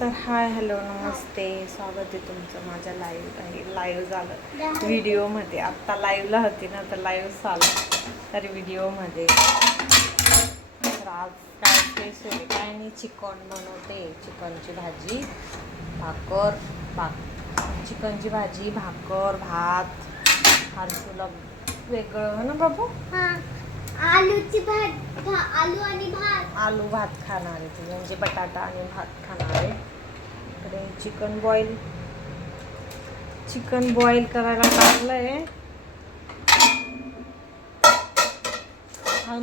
तर hi hello नमस्ते, स्वागत आहे तुमचं माझ्या लाईव्ह झालं व्हिडिओमध्ये. आत्ता लाईव्हला होती ना, तर लाईव्ह आलं तर व्हिडिओमध्ये. तर आज काय स्पेशल आहे काय नाही, चिकन बनवते. चिकनची भाजी चिकनची भाजी भाकर भात. हर्षूला वेगळं ना बाबू, आलूची भात, आलू आणि भात, आलू भात खाणार आहे ती, म्हणजे बटाटा आणि भात खाणार आहे. इकडे चिकन बॉईल करायला टाकलंय.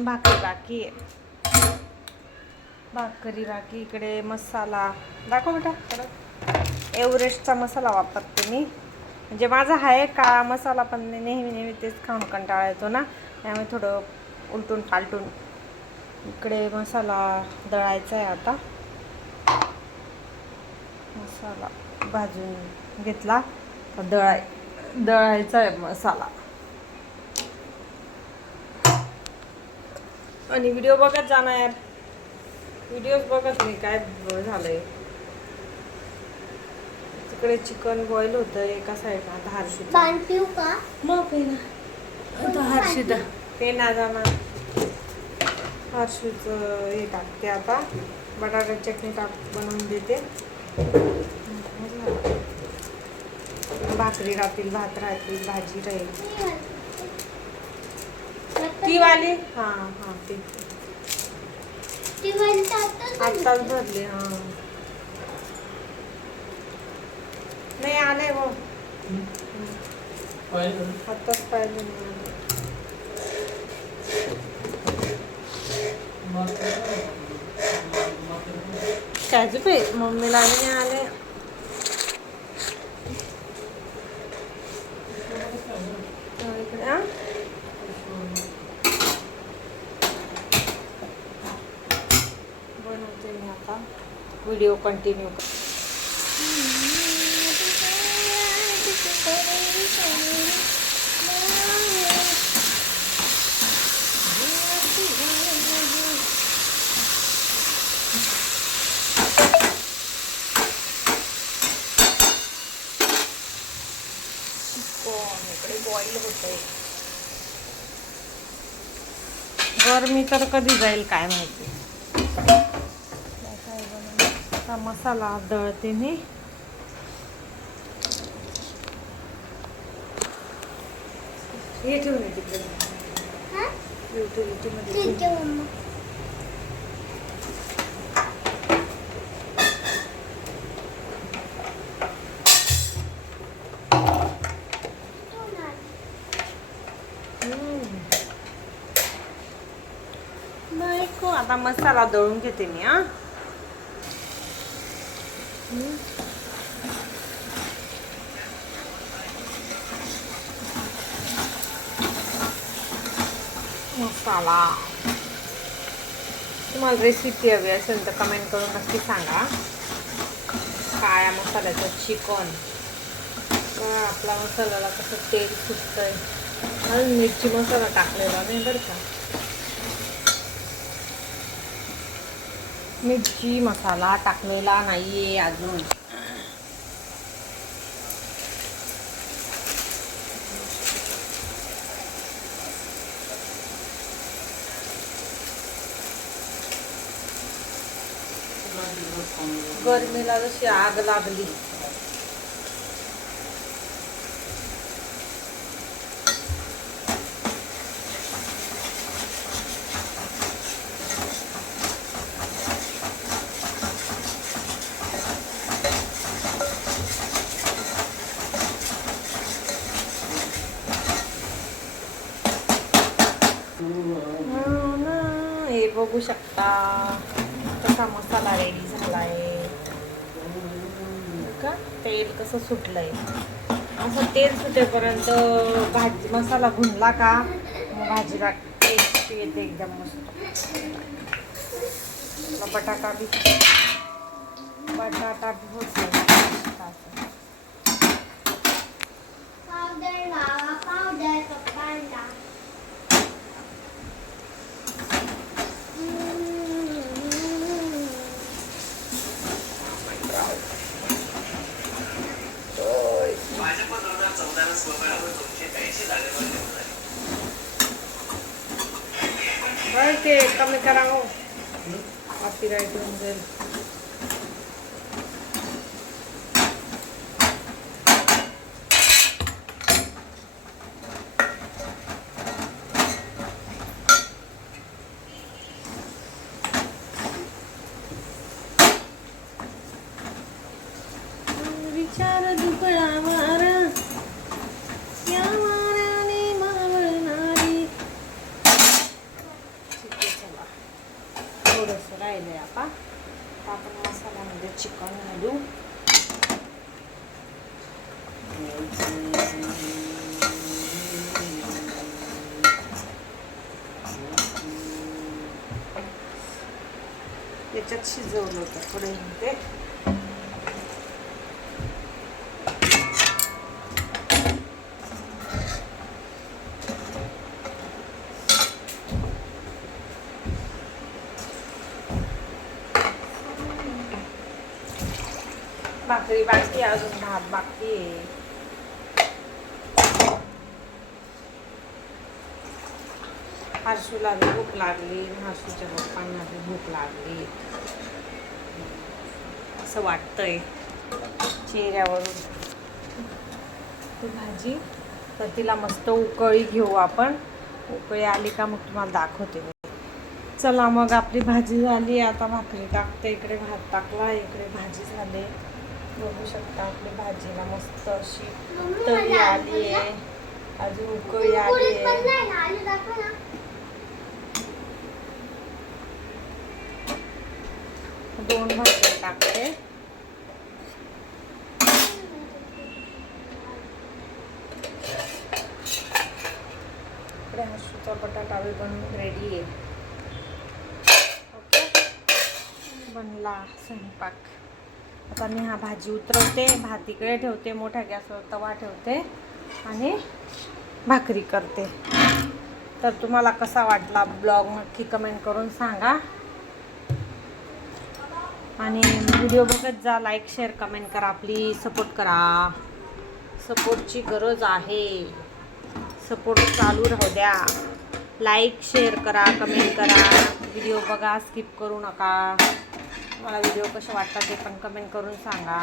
भाकरी बाकी आहे, भाकरी बाकी. इकडे मसाला दाखव बेटा. एव्हरेस्टचा मसाला वापरते मी, म्हणजे माझा आहे काळा मसाला, पण नेहमी तेच खाऊन कंटाळा येतो ना, त्यामुळे थोडं उलटून पालटून. इकडे मसाला दळायचा आहे. आता मसाला भाजून घेतला तर दळायचा आहे मसाला. आणि व्हिडिओ बघत जाणार यार, व्हिडिओ बघत नाही काय झालंय. तिकडे चिकन बॉईल होतं एका साईडला. आता हर्षूचा मग पे ना, आता हर्षूदा पे ना जाणार. हर्षूचं हे टाकते आता, बटाटा चटणी बनवून देते. भाकरी राहतील, भात राहतील, भाजी राहील ती वाली. हां ती आत्ताच भरली. नाही आले हो, आत्ताच पाहिजे काय पे मम्मीला नाही आले. बनवते मी आता, व्हिडिओ कंटिन्यू कर. इकडे बॉईल होतंय. गरमी तर कधी जाईल काय माहिती. आता मसाला दळते मी. हे ठेवून ये तिकडे, युटिलिटीमध्ये. आता मसाला दळून घेते मी. मसाला, तुम्हाला रेसिपी हवी असेल तर कमेंट करून नक्की सांगा. काळ्या मसाल्याचं चिकन, आपला मसाल्याला कसं तेल सुटतंय. अजून मिरची मसाला टाकलेला नाही बरं का, मिरची मसाला टाकलेला नाहीये अजून. गरमीला जशी आग लागली. हे बघू शकता कसा मसाला रेडी झालाय का. तेल कसं सुटलंय, असं तेल सुटेपर्यंत भाजी मसाला भुनला का मग भाजीला टेस्ट येते एकदम मस्त. बटाटा बी होतो. ते कमी करा हो, कॉपीराइट होऊन जाईल. विचार दुकळा मारा या माराने मावळणारी. ठीक आहे, चला थोडंसं राहिलंय आता. आपण मसाल्यामध्ये चिकन घालू. त्याच्यात शिजवलं होतं थोडं ते. भाकरी बाकी आहे, अजून भात बाकी आहे. हर्षूला बी भूक लागली, हर्षूच्या पप्पांना बी भूक लागली असं वाटतंय चेहऱ्यावरून. ती भाजी तर तिला मस्त उकळी घेऊ आपण. उकळी आली का मग तुम्हाला दाखवते. चला मग आपली भाजी झाली. आता भाकरी टाकते. इकडे भात टाकला, इकडे भाजी झाली. बघू शकता आपली भाजीला मस्त अशी तरी आली आहे, अजून उकळी आली आहे. दोन भाज्या टाकते. इकडे हर्षूचा बटाटा बी बनवून रेडी आहे. ओके, बनला स्वयंपाक. आता मी हा भाजी उतरवते, भात इकडे ठेवते, मोठ्या गॅसवर तवा ठेवते आणि भाकरी करते. तर तुम्हाला कसा वाटला ब्लॉग नक्की कमेंट करून सांगा. आणि व्हिडिओ बघत जा, लाईक शेअर कमेंट करा, प्लीज सपोर्ट करा. सपोर्टची गरज आहे. सपोर्ट चालू राहू द्या. लाईक शेअर करा, कमेंट करा. व्हिडिओ बघा, स्किप करू नका. मला व्हिडिओ कसे वाटतात ते पण कमेंट करून सांगा.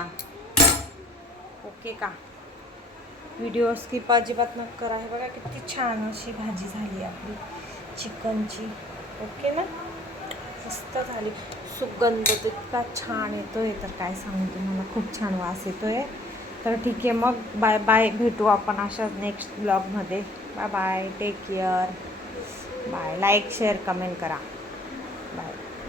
ओके का? व्हिडिओ स्किप अजिबात न करा. हे बघा किती छान अशी भाजी झाली आपली चिकनची. ओके ना, मस्त झाली. सुगंध तर इतका छान येतोय तर काय सांगू तुम्हाला, खूप छान वास येतोय. तर ठीक आहे, मग बाय बाय. भेटू आपण अशाच नेक्स्ट ब्लॉगमध्ये. Bye bye, take care. Bye. Like share comment करा. बाय.